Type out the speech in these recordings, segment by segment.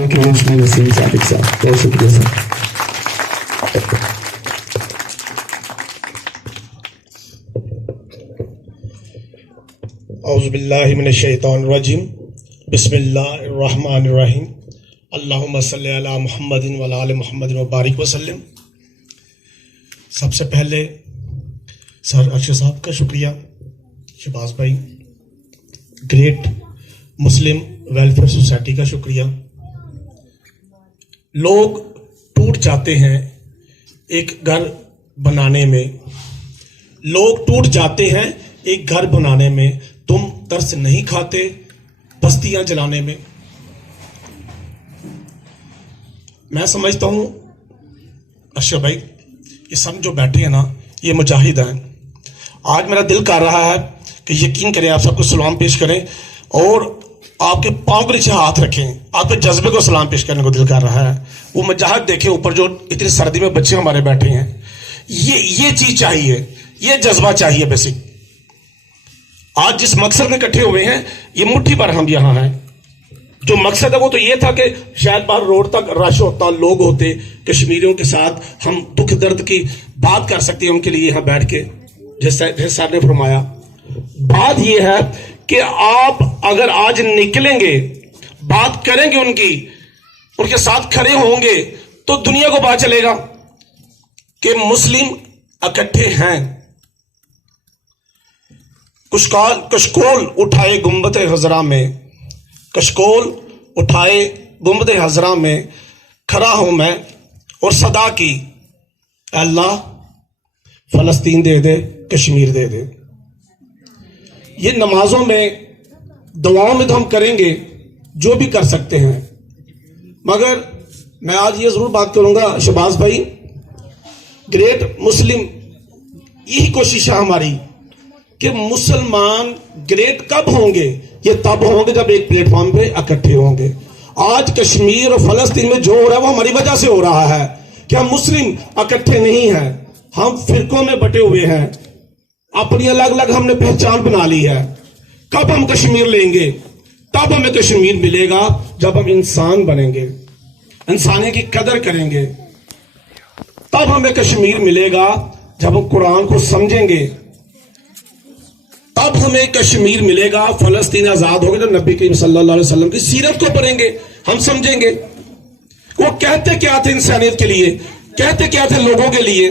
وسیم صادق صاحب، بہت شکریہ سر. اعوذ باللہ من الشیطان الرجیم، بسم اللہ الرحمن الرحیم، اللہم صلی علی محمد وعلی آل محمد وبارک وسلم. سب سے پہلے سر ارشد صاحب کا شکریہ، شہباز بھائی، گریٹ مسلم ویلفیئر سوسائٹی کا شکریہ. لوگ ٹوٹ جاتے ہیں ایک گھر بنانے میں، لوگ ٹوٹ جاتے ہیں ایک گھر بنانے میں، تم ترس نہیں کھاتے بستیاں جلانے میں. میں سمجھتا ہوں اشرف بھائی، یہ سب جو بیٹھے ہیں نا، یہ مجاہد ہیں. آج میرا دل کر رہا ہے کہ یقین کریں، آپ سب کو سلام پیش کریں اور آپ کے پاؤں کے نیچے ہاتھ رکھیں، آپ کے جذبے کو سلام پیش کرنے کو دل کر رہا ہے. وہ مجاہد دیکھیں اوپر، جو اتنی سردی میں بچے ہمارے بیٹھے ہیں. یہ چیز چاہیے، یہ جذبہ چاہیے بیسک. آج جس مقصد میں اکٹھے ہوئے ہیں، یہ مٹھی پر ہم یہاں ہیں. جو مقصد ہے وہ تو یہ تھا کہ شاید باہر روڈ تک رش ہوتا، لوگ ہوتے، کشمیریوں کے ساتھ ہم دکھ درد کی بات کر سکتے ہیں ان کے لیے یہاں بیٹھ کے، جیسے سر نے فرمایا. بات یہ ہے کہ آپ اگر آج نکلیں گے، بات کریں گے ان کی، ان کے ساتھ کھڑے ہوں گے، تو دنیا کو پتا چلے گا کہ مسلم اکٹھے ہیں. کشکول اٹھائے گنبد خضرا میں، کشکول اٹھائے گنبد خضرا میں کھڑا ہوں میں اور صدا کی، اللہ فلسطین دے دے، کشمیر دے دے. یہ نمازوں میں، دعاؤں میں تو ہم کریں گے جو بھی کر سکتے ہیں، مگر میں آج یہ ضرور بات کروں گا شہباز بھائی، گریٹ مسلم، یہی کوشش ہے ہماری کہ مسلمان گریٹ کب ہوں گے؟ یہ تب ہوں گے جب ایک پلیٹ فارم پہ اکٹھے ہوں گے. آج کشمیر اور فلسطین میں جو ہو رہا ہے وہ ہماری وجہ سے ہو رہا ہے کہ ہم مسلم اکٹھے نہیں ہیں، ہم فرقوں میں بٹے ہوئے ہیں، اپنی الگ الگ ہم نے پہچان بنا لی ہے. کب ہم کشمیر لیں گے؟ تب ہمیں کشمیر ملے گا جب ہم انسان بنیں گے، انسانیت کی قدر کریں گے. تب ہمیں کشمیر ملے گا جب ہم قرآن کو سمجھیں گے. تب ہمیں کشمیر ملے گا، فلسطین آزاد ہوگا جب نبی کریم صلی اللہ علیہ وسلم کی سیرت کو پڑھیں گے، ہم سمجھیں گے وہ کہتے کیا تھے انسانیت کے لیے، کہتے کیا تھے لوگوں کے لیے.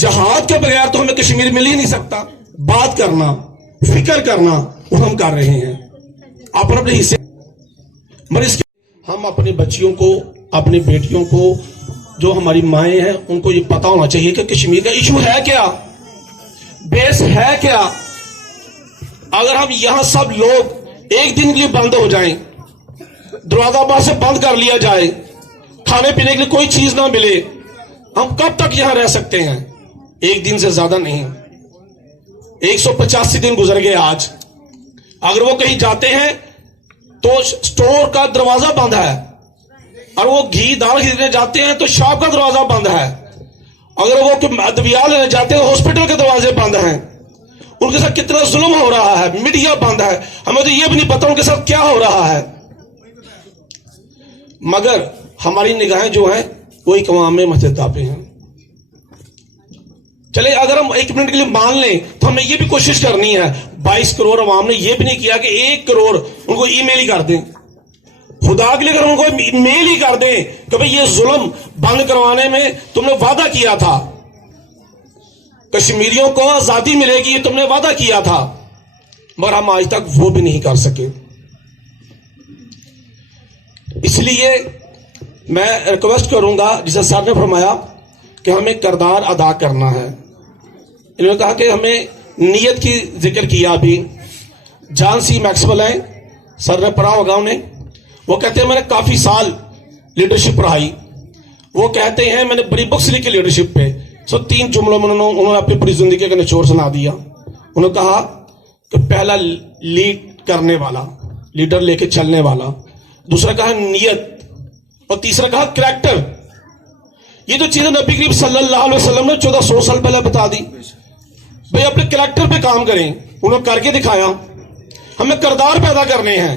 جہاد کے بغیر تو ہمیں کشمیر مل ہی نہیں سکتا. بات کرنا، فکر کرنا، وہ ہم کر رہے ہیں اپنے حصے. ہم اپنی بچیوں کو، اپنی بیٹیوں کو، جو ہماری مائیں ہیں، ان کو یہ پتا ہونا چاہیے کہ کشمیر کا ایشو ہے کیا، بیس ہے کیا. اگر ہم یہاں سب لوگ ایک دن کے لیے بند ہو جائیں، دروازہ باہر سے بند کر لیا جائے، کھانے پینے کے لیے کوئی چیز نہ ملے، ہم کب تک یہاں رہ سکتے ہیں؟ ایک دن سے زیادہ نہیں. 185 دن گزر گئے آج. اگر وہ کہیں جاتے ہیں تو سٹور کا دروازہ بند ہے، اور وہ گھی دال خریدنے جاتے ہیں تو شاپ کا دروازہ بند ہے. اگر وہ ادویات لینے جاتے ہیں ہاسپٹل کے دروازے بند ہیں. ان کے ساتھ کتنا ظلم ہو رہا ہے، میڈیا بند ہے، ہمیں تو یہ بھی نہیں پتا ان کے ساتھ کیا ہو رہا ہے. مگر ہماری نگاہیں جو ہیں وہ ایک عوام میں مسجد پہ ہیں. چلے اگر ہم ایک منٹ کے لیے مان لیں تو ہمیں یہ بھی کوشش کرنی ہے. 22 کروڑ عوام نے یہ بھی نہیں کیا کہ 1 کروڑ ان کو ای میل ہی کر دیں. خدا کے لیے اگر ان کو میل ہی کر دیں کہ بھئی یہ ظلم بند کروانے میں تم نے وعدہ کیا تھا، کشمیریوں کو آزادی ملے گی یہ تم نے وعدہ کیا تھا، مگر ہم آج تک وہ بھی نہیں کر سکے. اس لیے میں ریکویسٹ کروں گا، جسے صاحب نے فرمایا کہ ہمیں کردار ادا کرنا ہے. انہوں نے کہا کہ ہمیں نیت کی ذکر کیا. ابھی جان سی میکسویل ہیں، سر نے پڑھا ہوگا انہیں. وہ کہتے ہیں میں نے کافی سال لیڈرشپ پڑھائی. وہ کہتے ہیں میں نے بڑی بکس لکھی لیڈرشپ پہ. 3 جملوں میں انہوں نے اپنی پوری زندگی کا نچوڑ سنا دیا. انہوں نے کہا کہ پہلا لیڈ کرنے والا، لیڈر لے کے چلنے والا. دوسرا کہا نیت، اور تیسرا کہا کریکٹر. یہ جو چیزیں نبی کریم صلی اللہ علیہ وسلم نے 1400 سال پہلے بتا دی. بھئی اپنے کریکٹر پہ کام کریں، انہوں نے کر کے دکھایا. ہمیں کردار پیدا کرنے ہیں.